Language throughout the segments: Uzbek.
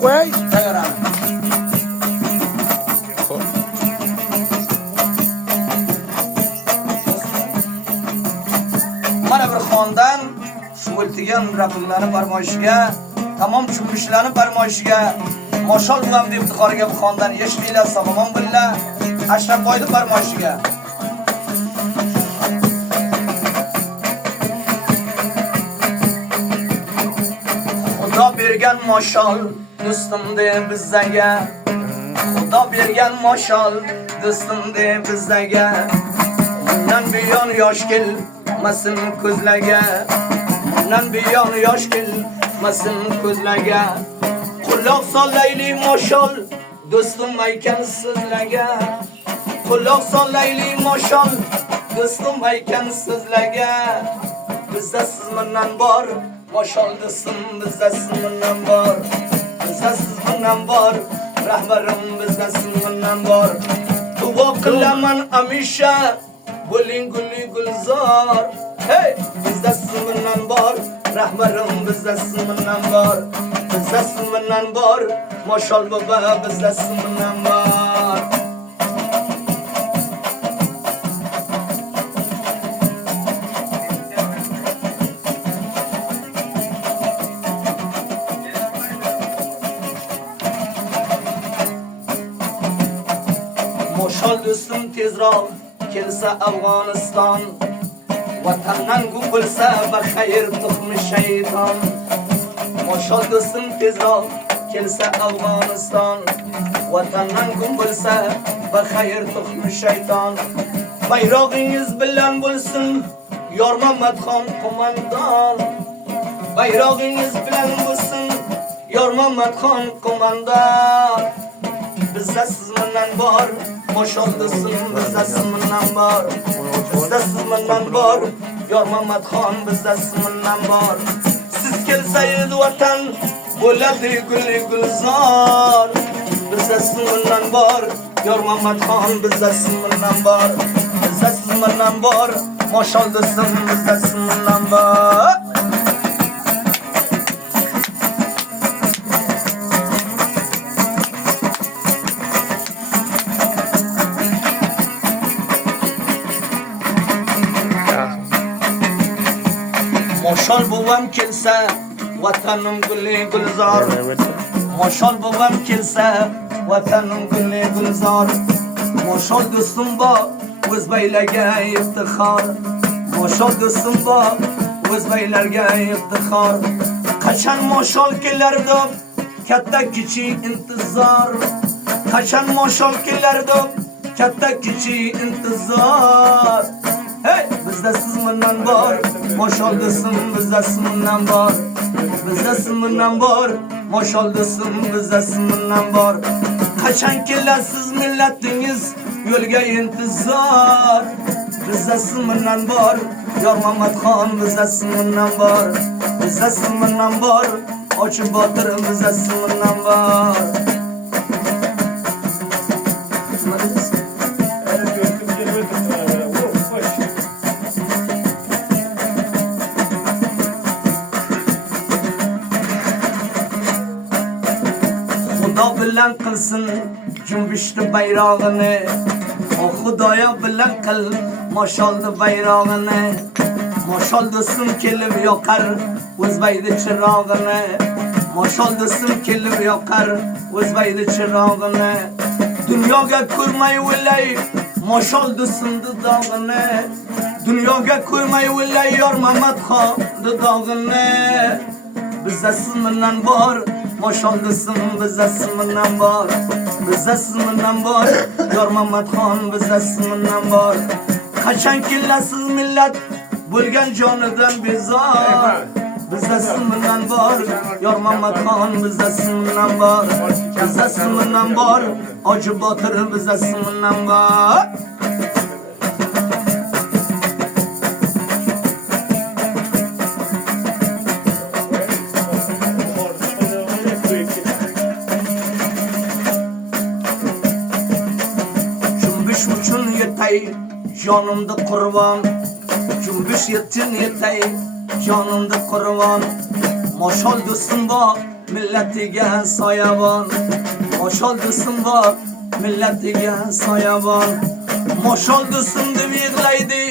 qo'yay. Tayyoraman. Mana bir xondan shu o'ltigan raqiblarni barmoyishiga, tamom chumishlarni barmoyishiga moshol bulam deb iftixoriga bu xondan yeshinglar salomon billah. Ashraf boyni barmoyishiga. Xudo bergan moshol do'stimde bizzaga. Xudo bergan moshol do'stimde bizzaga. Bundan buyon yosh kelmasin ko'zlaga. Bundan buyon yosh kelmasin ko'zlaga. Quloq solayli moshol do'stim aykan sizlarga. Quloq solayli moshol do'stim aykan sizlarga. Bizda siz mendan bor moshol do'stim, bizda siz mendan bor. Bizda siz mendan bor rahbarim, bizda siz mendan bor. Duo qilaman hamisha bo'ling gulli gulzor. Hey, bizda siz mendan bor rahbarim, bizda siz mendan bor. Bizda siz mendan bor moshol bobo, bizda siz mendan bor. Moshol do'stim tezroq kelsa Afg'oniston, vatandan gum bo'lsa baxayr tuxmi shayton. Moshol do'stim tezroq kelsa Afg'oniston, vatandan gum bo'lsa baxayr tuxmi shayton. Bayrog'ingiz bilan bo'lsin yor Mamatxon qo'mondon. Bayrog'ingiz bilan bo'lsin yor Mamatxon qo'mondon. Bizda siz mendan bor moshol do'stim, bizda siz mendan bor. Bizda siz mendan bor yor Mamatxon, bizda siz mendan bor. Siz kelsangiz vatan bo'ladi gulli gulzor. Bizda siz mendan bor yor Mamatxon, bizda siz mendan bor. Bizda siz mendan bor moshol do'stim, bizda siz mendan bor. Moshol buvam kelsa vatanim gulli gulzor. Moshol buvam kelsa vatanim gulli gulzor. Moshol do'stim bor o'z baylarga iftixor. Moshol do'stim bor o'z baylarga iftixor. Qachon moshol kelar deb katta kichik intizor. Qachon moshol kelar deb katta kichik intizor. Hey, bizda siz mendan bor moshol do'stim, bizda siz mendan bor. Bizda siz mendan bor moshol do'stim, bizda siz mendan bor. Qachon kelasiz millatingiz yo'lga intizor. Bizda siz mendan bor yor Mamatxon, bizda siz mendan bor. Bizda siz mendan bor ochib botir, bizda siz mendan bor. Xudo bilan qilsin jumbishni bayrog'ini. O Xudoyo bilan qil mosholni bayrog'ini. Moshol do'stim kelib yoqar o'z baydi chirog'ini. Moshol do'stim kelib yoqar o'z baydi chirog'ini. Dunyoga ko'rmay o'lay moshol do'stimni dog'ini. Dunyoga ko'rmay o'lay yor Mamatxon dog'ini. Bizda siz mendan bor moshol do'stim, bizda siz mendan bor. Bizda siz mendan bor yor Mamatxon, bizda siz mendan bor. Qachon kelasiz millat bo'lgan jonidan bezor. Bizda siz mendan bor yor Mamatxon, bizda siz mendan bor. Bizda siz mendan bor Hoji Botir, bizda siz mendan bor. Jumbish uchun yetay jonimda qurbon. Jumbish yettin yetay jonimda qurbon. Moshol do'stim bor milletiga soyabon. Moshol do'stim bor, milletiga soyabon. Moshol do'stim deb yig'laydi,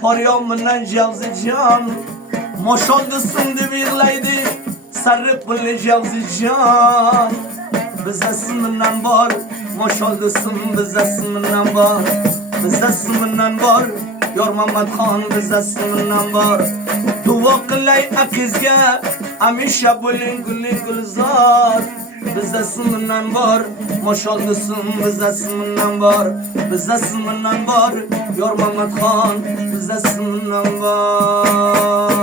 faryod bilan javzijon. Moshol do'stim deb yig'laydi, sarri pulli javzijon. Bizda ismidan bor, moshol do'stim bizda ismidan bor. Bizda ismidan bor, Yor Mamatxon bizda ismidan bor. Duo qilay akizga, hamisha bo'ling gulli gulzor. Bizda ismidan bor, moshol do'stim bizda ismidan bor. Bizda ismidan bor, Yor Mamatxon bizda ismidan bor.